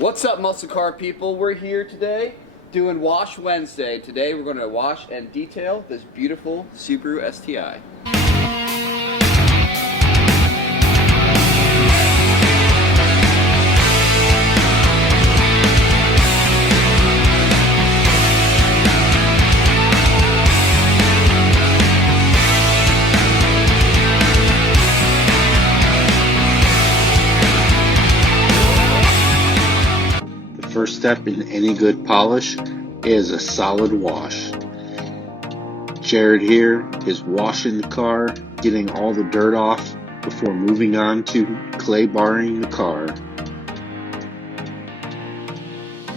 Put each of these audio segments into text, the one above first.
What's up, muscle car people? We're here today doing Wash Wednesday. Today we're going to wash and detail this beautiful Subaru STI. First step in any good polish is a solid wash. Jared here is washing the car, getting all the dirt off before moving on to clay barring the car.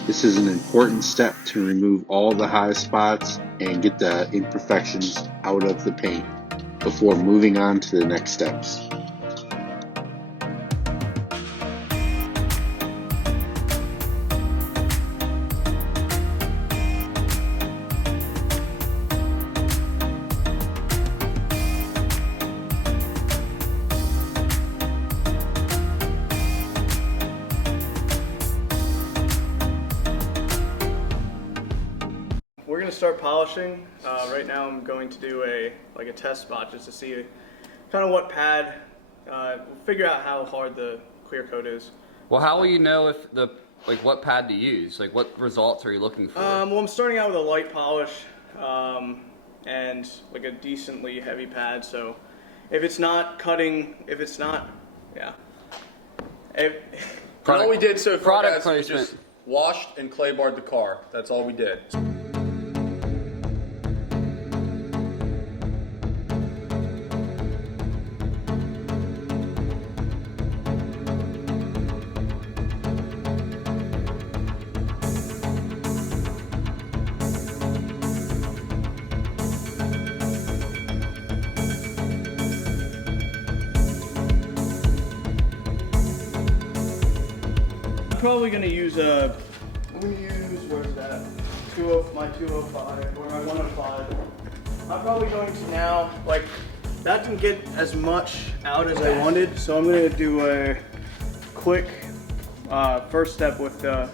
This is an important step to remove all the high spots and get the imperfections out of the paint before moving on to the next steps. We're going to start polishing. Right now I'm going to do a test spot just to see kind of what pad, figure out how hard the clear coat is. Well, how will you know if what pad to use? Like, what results are you looking for? Well, I'm starting out with a light polish and like a decently heavy pad. So if it's not cutting, All we did so far, product guys, we placement. just washed and clay barred the car. That's all we did. I'm probably going to use where's that? My 205 or my 105. I'm probably going to now, that didn't get as much out as I wanted, so I'm going to do a quick first step with the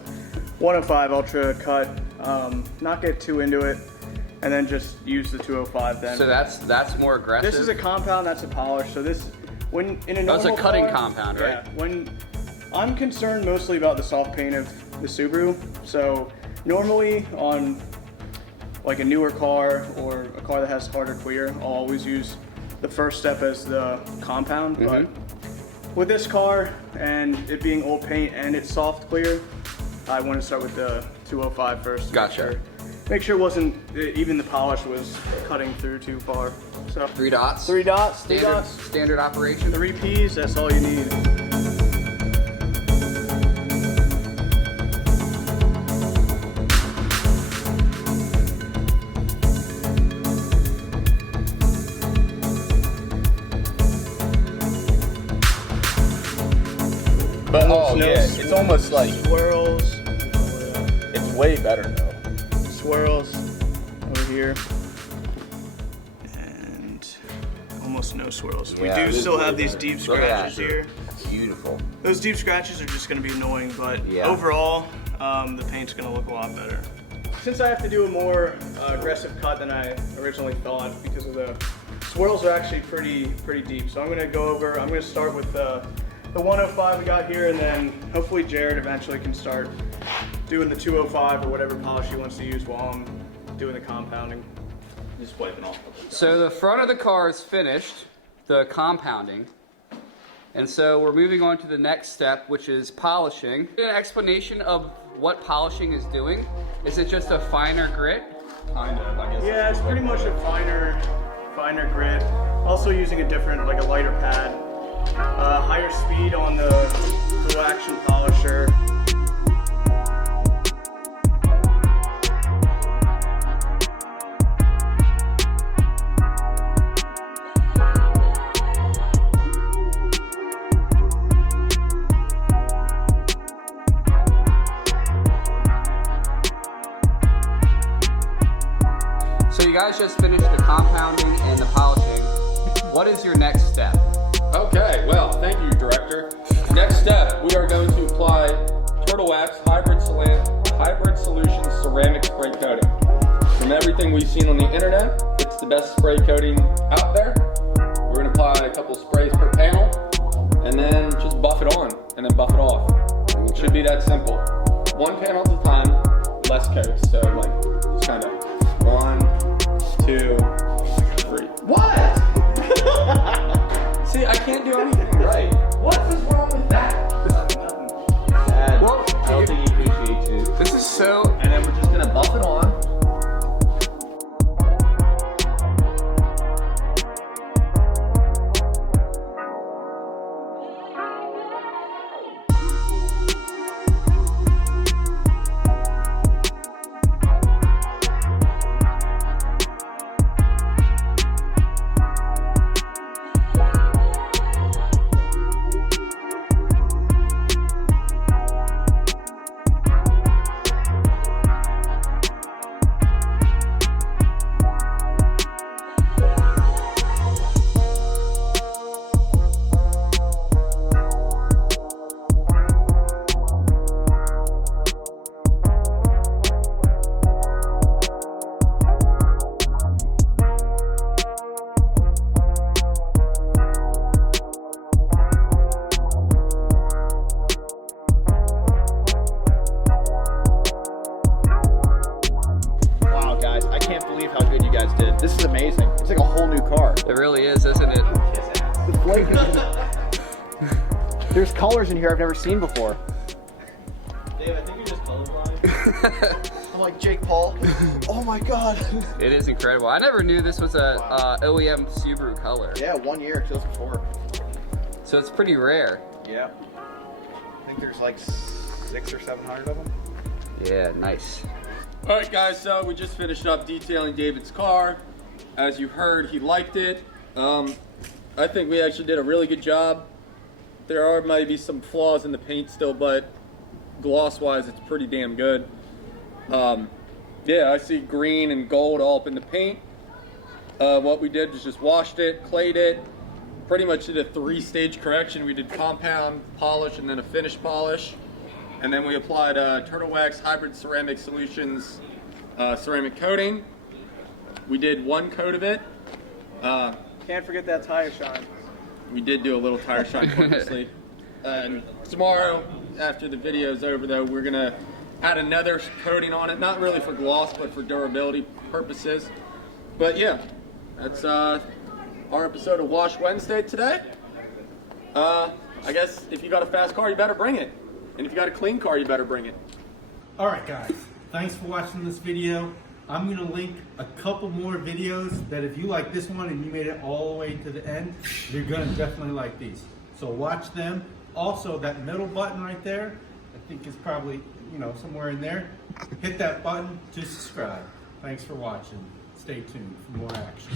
105 Ultra cut, not get too into it, and then just use the 205 then. So that's more aggressive? This is a compound, that's a polish, so this, when in a normal That's a cutting car, compound, right? Yeah, when I'm concerned mostly about the soft paint of the Subaru, so normally on like a newer car or a car that has harder clear, I'll always use the first step as the compound, but with this car and it being old paint and it's soft clear, I want to start with the 205 first. Gotcha. Make sure it wasn't, even the polish was cutting through too far. So 3 dots? 3 dots, Standard operation? 3 Ps, that's all you need. But it's almost like swirls. it's way better though. Swirls over here, and almost no swirls. Yeah, we do still have these deep scratches here. Beautiful. Those deep scratches are just going to be annoying, but overall, the paint's going to look a lot better. Since I have to do a more aggressive cut than I originally thought, because of the swirls are actually pretty deep, so I'm going to go over. I'm going to start with the 105 we got here, and then hopefully Jared eventually can start doing the 205 or whatever polish he wants to use while I'm doing the compounding. Just wiping off. So the front of the car is finished, the compounding. And so we're moving on to the next step, which is polishing. An explanation of what polishing is doing. Is it just a finer grit? Kind of, I guess. Yeah, it's pretty much a finer grit. Also using a different, like a lighter pad. Higher speed on the dual action polisher. So you guys just finished the compounding and the polishing. What is your next step? Okay, well, thank you, Director. Next step, we are going to apply turtle wax we've seen on the internet. It's the best spray coating out there. We're gonna apply a couple sprays per panel and then just buff it on and then buff it off. It should be that simple. One panel at a time, less coats. So like, just kind of 1, 2, 3. What? See, I can't do anything right. What is wrong with that? Dad, Well, I don't think you appreciate you. This is so. And then we're just gonna buff it on. This is amazing. It's like a whole new car. It really is, isn't it? The flake is There's colors in here I've never seen before. Dave, I think you're just colorblind. I'm like Jake Paul. Oh my god. It is incredible. I never knew this was a OEM Subaru color. Yeah, 1 year, 2004. So it's pretty rare. Yeah. I think there's like 600 or 700 of them. Yeah, nice. All right, guys, so we just finished up detailing David's car. As you heard, he liked it. I think we actually did a really good job. There are maybe some flaws in the paint still, but gloss-wise, it's pretty damn good. Yeah, I see green and gold all up in the paint. What we did was just washed it, clayed it, pretty much did a 3-stage correction. We did compound polish and then a finish polish. And then we applied Turtle Wax Hybrid Ceramic Solutions ceramic coating. We did 1 coat of it. Can't forget that tire shine. We did do a little tire shine purposely. And tomorrow, after the video's over though, we're gonna add another coating on it. Not really for gloss, but for durability purposes. But yeah, that's our episode of Wash Wednesday today. I guess if you got a fast car, you better bring it. And if you got a clean car, you better bring it. Alright guys, thanks for watching this video. I'm going to link a couple more videos that if you like this one and you made it all the way to the end, you're going to definitely like these. So watch them. Also, that middle button right there, I think is probably, somewhere in there. Hit that button to subscribe. Thanks for watching. Stay tuned for more action.